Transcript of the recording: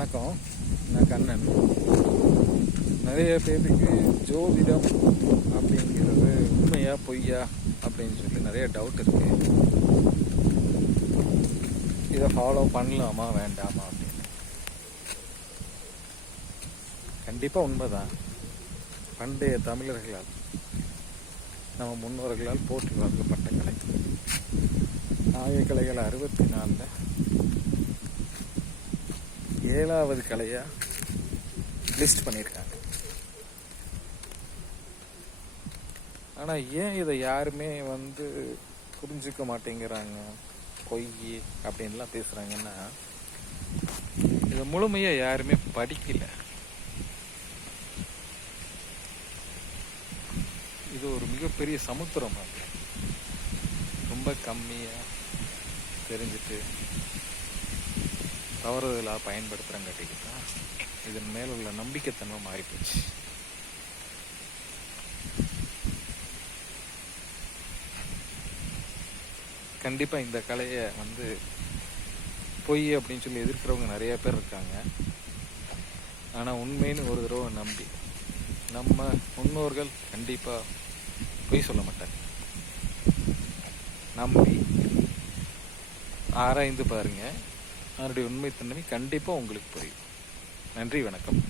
வணக்கம். நான் கண்ணன். நிறைய பேருக்கு ஜோதிடம் அப்படிங்கிறது உண்மையா பொய்யா அப்படின்னு சொல்லி நிறைய டவுட் இருக்கு. இதை ஃபாலோ பண்ணலாமா வேண்டாமா அப்படின்னு. கண்டிப்பாக உண்மைதான். பண்டைய தமிழர்களால், நம்ம முன்னோர்களால் போற்றி வளர்க்கப்பட்ட கலை. கலைகள் 64 7வது கலையா லிஸ்ட் பண்ணியிருக்காங்க. ஆனா ஏன் இதை யாருமே புரிஞ்சுக்க மாட்டேங்கிறாங்க, பொய் அப்படின்லாம் பேசுறாங்கன்னா, இதை முழுமையா யாருமே படிக்கல. இது ஒரு மிகப்பெரிய சமுத்திரம். ரொம்ப கம்மியா தெரிஞ்சுட்டு தவறுதலாக பயன்படுத்துகிறங்காட்டிக்கு தான் இதன் மேல உள்ள நம்பிக்கைத்தன்மை மாறிப்போச்சு. கண்டிப்பாக இந்த கலையை பொய் அப்படின்னு சொல்லி எதிர்க்கிறவங்க நிறைய பேர் இருக்காங்க. ஆனால் உண்மைன்னு ஒரு தடவை நம்பி, நம்ம முன்னோர்கள் கண்டிப்பாக பொய் சொல்ல மாட்டாங்க. நம்பி ஆராய்ந்து பாருங்க, அதனுடைய உண்மைத்தன்மை கண்டிப்பாக உங்களுக்கு புரியும். நன்றி, வணக்கம்.